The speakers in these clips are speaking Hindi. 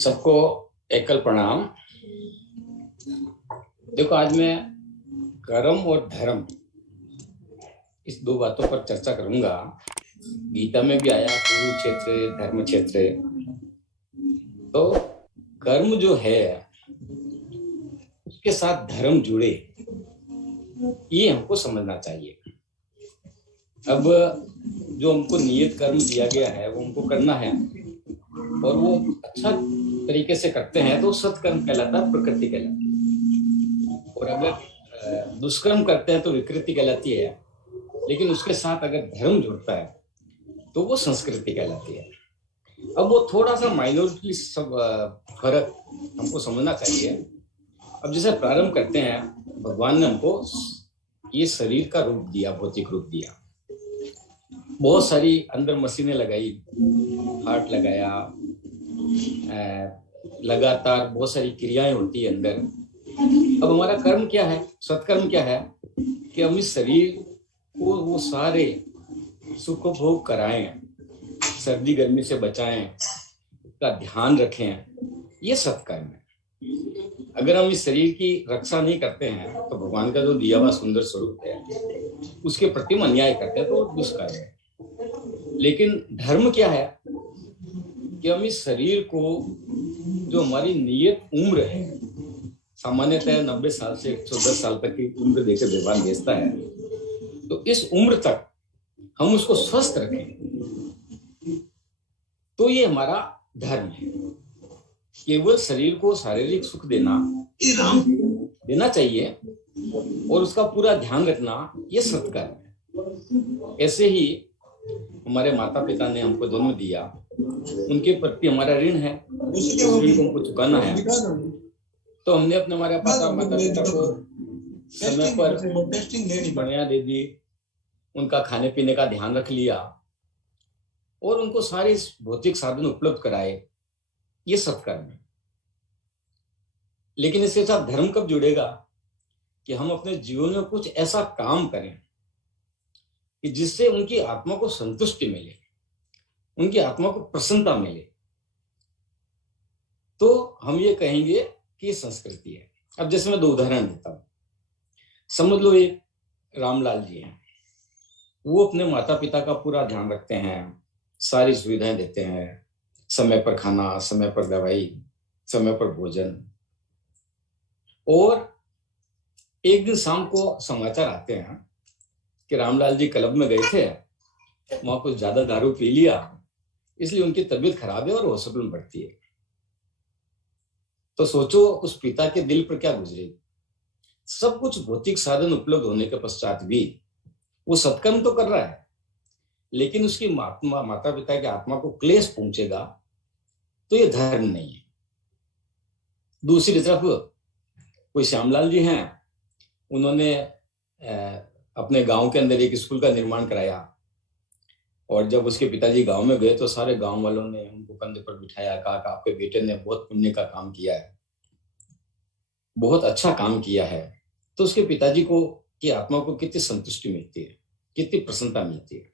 सबको एकल प्रणाम। देखो, आज मैं कर्म और धर्म इस दो बातों पर चर्चा करूंगा। गीता में भी आया कुरुक्षेत्र धर्म क्षेत्र। तो कर्म जो है उसके साथ धर्म जुड़े, ये हमको समझना चाहिए। अब जो हमको नियत कर्म दिया गया है वो हमको करना है, और वो अच्छा तरीके से करते हैं तो सत्कर्म कहलाता, प्रकृति कहलाती है। और अगर दुष्कर्म करते हैं तो विकृति कहलाती है। लेकिन उसके साथ अगर धर्म जुड़ता है तो वो संस्कृति कहलाती है। अब वो थोड़ा सा माइनॉरिटी सब फर्क हमको समझना चाहिए। अब जैसे प्रारंभ करते हैं, भगवान ने हमको ये शरीर का रूप दिया, भौतिक रूप दिया। बहुत सारी अंदर मशीनें लगाई, हार्ट लगाया, लगातार बहुत सारी क्रियाएं होती है अंदर। अब हमारा कर्म क्या है, सत्कर्म क्या है कि हम इस शरीर को वो सारे सुख भोग कराएं, सर्दी गर्मी से बचाएं, का ध्यान रखें। ये सत्कर्म है। अगर हम इस शरीर की रक्षा नहीं करते हैं तो भगवान का जो दिया हुआ सुंदर स्वरूप है उसके प्रति हम अन्याय करते हैं तो दुष्कर्म है। लेकिन धर्म क्या है कि हम इस शरीर को, जो हमारी नियत उम्र है, सामान्यतः 90 साल से 110 साल तक की उम्र देकर भगवान भेजता है, तो इस उम्र तक हम उसको स्वस्थ रखें, तो ये हमारा धर्म है। केवल शरीर को शारीरिक सुख देना चाहिए और उसका पूरा ध्यान रखना, ये सत्कर्म है। ऐसे ही हमारे माता पिता ने हमको जन्म दिया, उनके प्रति हमारा ऋण है, उस ऋण को हमको चुकाना है। तो हमने अपने हमारे माता पिता को समय पर बढ़िया दे दी, उनका खाने पीने का ध्यान रख लिया और उनको सारे भौतिक साधन उपलब्ध कराए, ये सत्कर्म है। लेकिन इसके साथ धर्म कब जुड़ेगा कि हम अपने जीवन में कुछ ऐसा काम करें कि जिससे उनकी आत्मा को संतुष्टि मिले, उनकी आत्मा को प्रसन्नता मिले, तो हम ये कहेंगे कि ये संस्कृति है। अब जैसे मैं दो उदाहरण देता हूं। समझ लो एक रामलाल जी हैं, वो अपने माता पिता का पूरा ध्यान रखते हैं, सारी सुविधाएं देते हैं, समय पर खाना, समय पर दवाई, समय पर भोजन। और एक दिन शाम को समाचार आते हैं कि रामलाल जी क्लब में गए थे, वहां कुछ ज्यादा दारू पी लिया, इसलिए उनकी तबीयत खराब है और हॉस्पिटल में भर्ती है। तो सोचो उस पिता के दिल पर क्या गुजरेगी। सब कुछ भौतिक साधन उपलब्ध होने के पश्चात भी वो सत्कर्म तो कर रहा है, लेकिन उसकी माता पिता की आत्मा को क्लेश पहुंचेगा, तो ये धर्म नहीं है। दूसरी तरफ कोई श्यामलाल जी हैं, उन्होंने अपने गांव के अंदर एक स्कूल का निर्माण कराया, और जब उसके पिताजी गांव में गए तो सारे गांव वालों ने उनको कंधे पर बिठाया, कहा कि आपके बेटे ने बहुत पुण्य का काम किया है, बहुत अच्छा काम किया है। तो उसके पिताजी को की आत्मा को कितनी संतुष्टि मिलती है, कितनी प्रसन्नता मिलती है।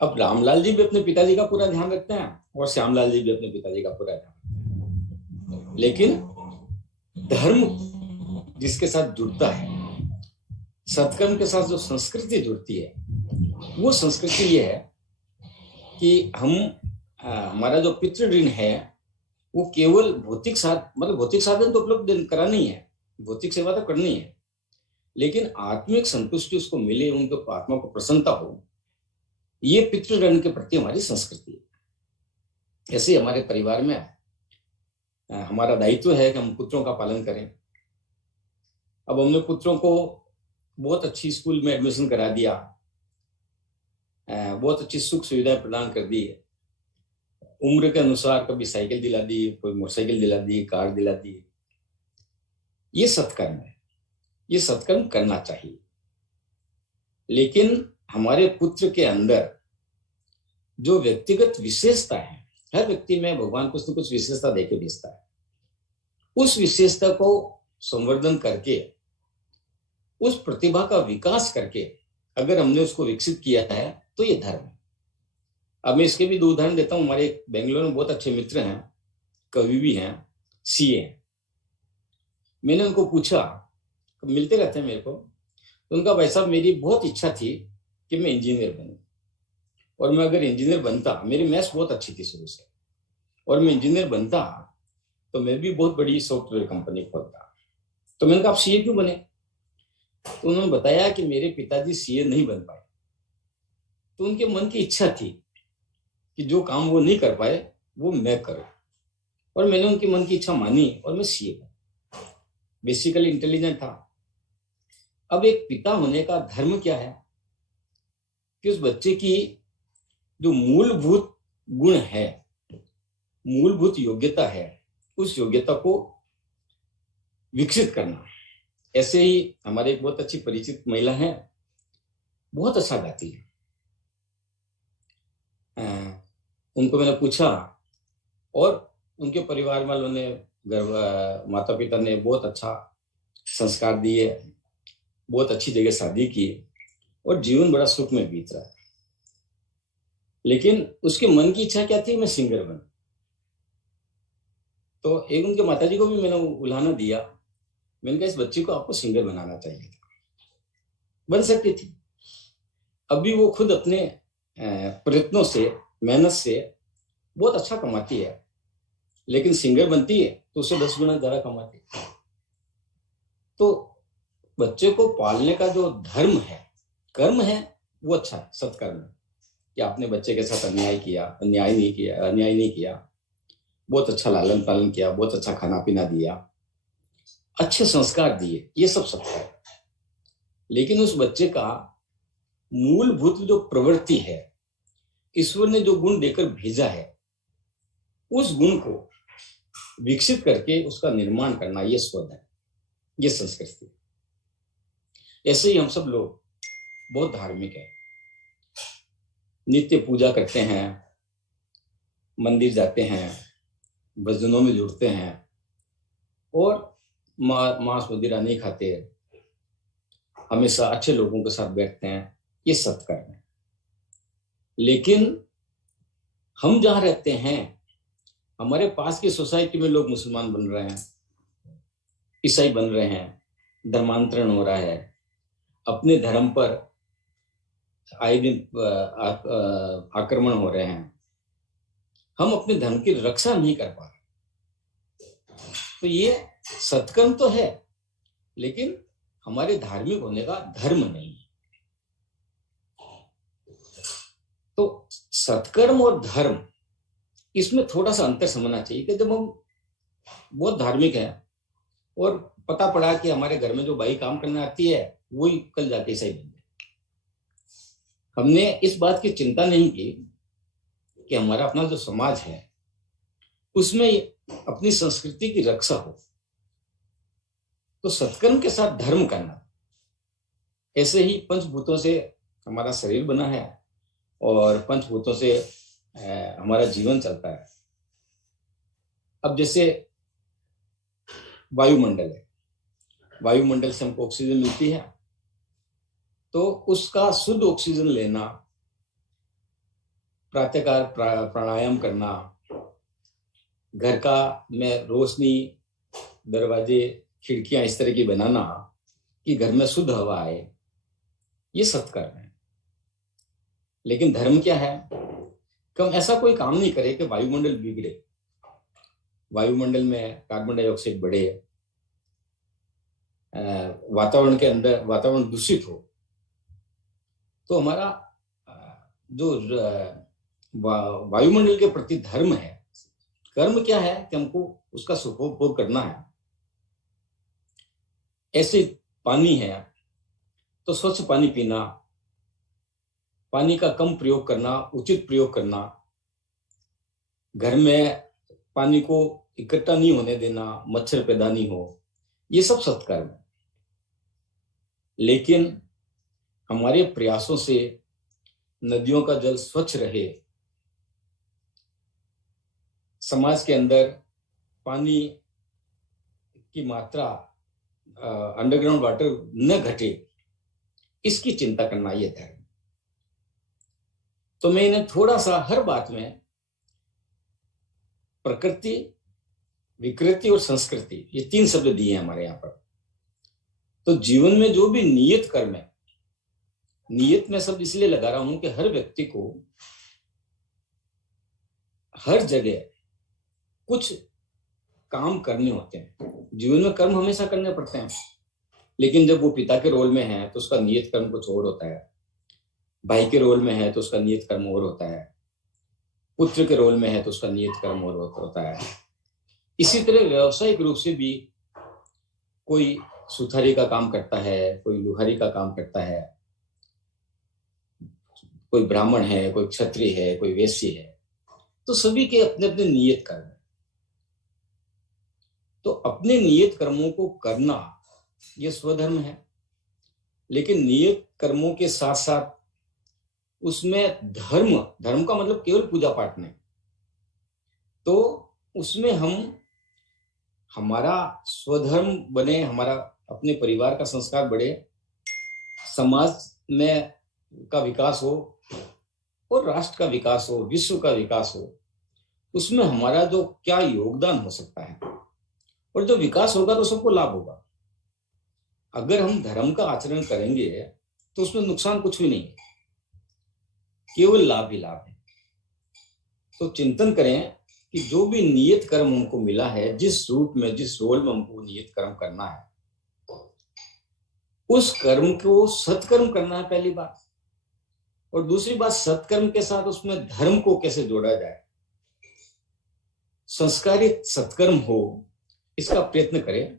अब रामलाल जी भी अपने पिताजी का पूरा ध्यान रखते हैं और श्यामलाल जी भी अपने पिताजी का पूरा ध्यान रखते हैं। लेकिन धर्म जिसके साथ जुड़ता है, सत्कर्म के साथ जो संस्कृति जुड़ती है, वो संस्कृति ये है कि हम हमारा जो पितृ ऋण है वो केवल भौतिक साधन तो उपलब्ध करानी है, भौतिक सेवा तो करनी है, लेकिन आत्मिक संतुष्टि उसको मिले, उनके आत्मा को प्रसन्नता हो, ये पितृ ऋण के प्रति हमारी संस्कृति है। ऐसे हमारे परिवार में हमारा दायित्व है कि हम पुत्रों का पालन करें। अब हमने पुत्रों को बहुत अच्छी स्कूल में एडमिशन करा दिया, बहुत अच्छी सुख सुविधाएं प्रदान कर दी, उम्र के अनुसार कभी साइकिल दिला दी, कोई मोटरसाइकिल दिला दी, कार दिला दी। ये सत्कर्म है, ये सत्कर्म करना चाहिए। लेकिन हमारे पुत्र के अंदर जो व्यक्तिगत विशेषता है, हर व्यक्ति में भगवान कुछ न कुछ विशेषता देके भेजता है, उस विशेषता को संवर्धन करके, उस प्रतिभा का विकास करके अगर हमने उसको विकसित किया है तो ये धर्म है। अब मैं इसके भी दो उदाहरण देता हूँ। हमारे बेंगलोर में बहुत अच्छे मित्र हैं, कवि भी हैं, सीए हैं। मैंने उनको पूछा, मिलते रहते हैं मेरे को, तो उनका, भाई साहब मेरी बहुत इच्छा थी कि मैं इंजीनियर बनूं, और मैं अगर इंजीनियर बनता, मेरी मैथ्स बहुत अच्छी थी शुरू से, और मैं इंजीनियर बनता तो मैं भी बहुत बड़ी सॉफ्टवेयर कंपनी खोलता। तो मैंने कहा आप सीए क्यों बने? तो उन्होंने बताया कि मेरे पिताजी सीए नहीं बन पाए, तो उनके मन की इच्छा थी कि जो काम वो नहीं कर पाए वो मैं करूं, और मैंने उनकी मन की इच्छा मानी और मैं सीए बना। बेसिकली इंटेलिजेंट था। अब एक पिता होने का धर्म क्या है कि उस बच्चे की जो मूलभूत गुण है, मूलभूत योग्यता है, उस योग्यता को विकसित करना। ऐसे ही हमारे एक बहुत अच्छी परिचित महिला है, बहुत अच्छा गाती है। उनको मैंने पूछा, और उनके परिवार वालों ने, माता पिता ने बहुत अच्छा संस्कार दिए, बहुत अच्छी जगह शादी की, और जीवन बड़ा सुख में बीत रहा है। लेकिन उसके मन की इच्छा क्या थी? मैं सिंगर बनूं। तो एक उनके माताजी को भी मैंने उल्हाना दिया। मैंने कहा इस बच्ची को आपको सिंगर बनाना चाहिए था, बन सकती थी। अभी वो खुद अपने प्रयत्नों से, मेहनत से बहुत अच्छा कमाती है, लेकिन सिंगर बनती है तो उससे 10 गुना ज्यादा कमाती है। तो बच्चे को पालने का जो धर्म है, कर्म है, वो अच्छा है, सत्कर्म है, कि आपने बच्चे के साथ अन्याय किया, अन्याय नहीं किया, बहुत अच्छा लालन पालन किया, बहुत अच्छा खाना पीना दिया, अच्छे संस्कार दिए, ये सब सत्य है। लेकिन उस बच्चे का मूलभूत जो प्रवृत्ति है, ईश्वर ने जो गुण देकर भेजा है, उस गुण को विकसित करके उसका निर्माण करना, ये स्वध है, ये संस्कृति। ऐसे ही हम सब लोग बहुत धार्मिक है, नित्य पूजा करते हैं, मंदिर जाते हैं, भजनों में जुड़ते हैं, और मांस मदिरा नहीं खाते, हमेशा अच्छे लोगों के साथ बैठते हैं, ये सत्कर्म है। लेकिन हम जहां रहते हैं, हमारे पास की सोसाइटी में लोग मुसलमान बन रहे हैं, ईसाई बन रहे हैं, धर्मांतरण हो रहा है, अपने धर्म पर आए दिन आक्रमण हो रहे हैं, हम अपने धर्म की रक्षा नहीं कर पा रहे। तो ये सत्कर्म तो है, लेकिन हमारे धार्मिक होने का धर्म नहीं है। तो सत्कर्म और धर्म, इसमें थोड़ा सा अंतर समझना चाहिए कि जब हम बहुत धार्मिक हैं और पता पड़ा कि हमारे घर में जो बाई काम करने आती है वही कल जाके ईसाई बन जाए, हमने इस बात की चिंता नहीं की कि हमारा अपना जो समाज है उसमें अपनी संस्कृति की रक्षा हो। तो सत्कर्म के साथ धर्म करना, ऐसे ही पंचभूतों से हमारा शरीर बना है और पंचभूतों से हमारा जीवन चलता है। अब जैसे वायुमंडल है, वायुमंडल से हमको ऑक्सीजन मिलती है, तो उसका शुद्ध ऑक्सीजन लेना, प्रातःकाल प्राणायाम करना, घर का में रोशनी, दरवाजे, खिड़कियां इस तरह की बनाना कि घर में शुद्ध हवा आए, ये सत्कर्म है। लेकिन धर्म क्या है कि हम ऐसा कोई काम नहीं करें कि वायुमंडल बिगड़े, वायुमंडल में कार्बन डाइऑक्साइड बढ़े, वातावरण के अंदर वातावरण दूषित हो। तो हमारा जो वायुमंडल के प्रति धर्म है, कर्म क्या है कि हमको उसका सुखोपभोग करना है। ऐसे पानी है तो स्वच्छ पानी पीना, पानी का कम प्रयोग करना, उचित प्रयोग करना, घर में पानी को इकट्ठा नहीं होने देना, मच्छर पैदा नहीं हो, ये सब सत्कर्म है। लेकिन हमारे प्रयासों से नदियों का जल स्वच्छ रहे, समाज के अंदर पानी की मात्रा, अंडरग्राउंड वाटर न घटे, इसकी चिंता करना यह धर्म। तो मैं इन्हें थोड़ा सा हर बात में प्रकृति विकृति और संस्कृति, ये 3 शब्द दिए हैं हमारे यहाँ पर। तो जीवन में जो भी नियत कर्म है, नियत में शब्द इसलिए लगा रहा हूं कि हर व्यक्ति को हर जगह कुछ काम करने होते हैं। जीवन में कर्म हमेशा करने पड़ते हैं, लेकिन जब वो पिता के रोल में है तो उसका नियत कर्म कुछ और होता है, भाई के रोल में है तो उसका नियत कर्म और होता है, पुत्र के रोल में है तो उसका नियत कर्म और होता है। इसी तरह व्यावसायिक रूप से भी कोई सुथारी का काम करता है, कोई लुहारी का काम करता है, कोई ब्राह्मण है, कोई क्षत्रिय है, कोई वैश्य है, तो सभी के अपने अपने नियत कर्म है। तो अपने नियत कर्मों को करना यह स्वधर्म है, लेकिन नियत कर्मों के साथ साथ उसमें धर्म, धर्म का मतलब केवल पूजा पाठ नहीं, तो उसमें हम हमारा स्वधर्म बने, हमारा अपने परिवार का संस्कार बढ़े, समाज में का विकास हो और राष्ट्र का विकास हो, विश्व का विकास हो, उसमें हमारा जो क्या योगदान हो सकता है, और जो विकास होगा तो सबको लाभ होगा। अगर हम धर्म का आचरण करेंगे तो उसमें नुकसान कुछ भी नहीं है, केवल लाभ ही लाभ है। तो चिंतन करें कि जो भी नियत कर्म हमको मिला है, जिस रूप में, जिस रोल में हमको नियत कर्म करना है, उस कर्म को सत्कर्म करना है पहली बात, और दूसरी बात सत्कर्म के साथ उसमें धर्म को कैसे जोड़ा जाए, संस्कारित सत्कर्म हो, इसका प्रयत्न करें।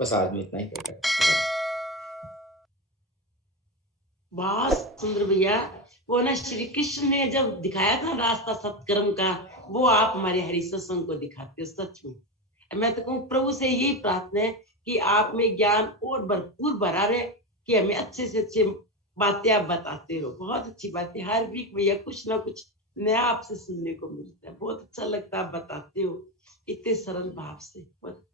बस आज में इतना ही कहकर बहुत सुंदर भैया। वो ना श्री कृष्ण ने जब दिखाया था रास्ता सत्कर्म का, वो आप हमारे हरि सत्संग को दिखाते हो। सच में मैं तो कहूँ प्रभु से यही प्रार्थना है कि आप में ज्ञान और भरपूर भरा रहे, कि हमें अच्छे से अच्छे बातें आप बताते हो। बहुत अच्छी बातें, हर वीक भैया कुछ ना कुछ नया आपसे सुनने को मिलता है। बहुत अच्छा लगता है आप बताते हो इतने सरल भाव से। बहुत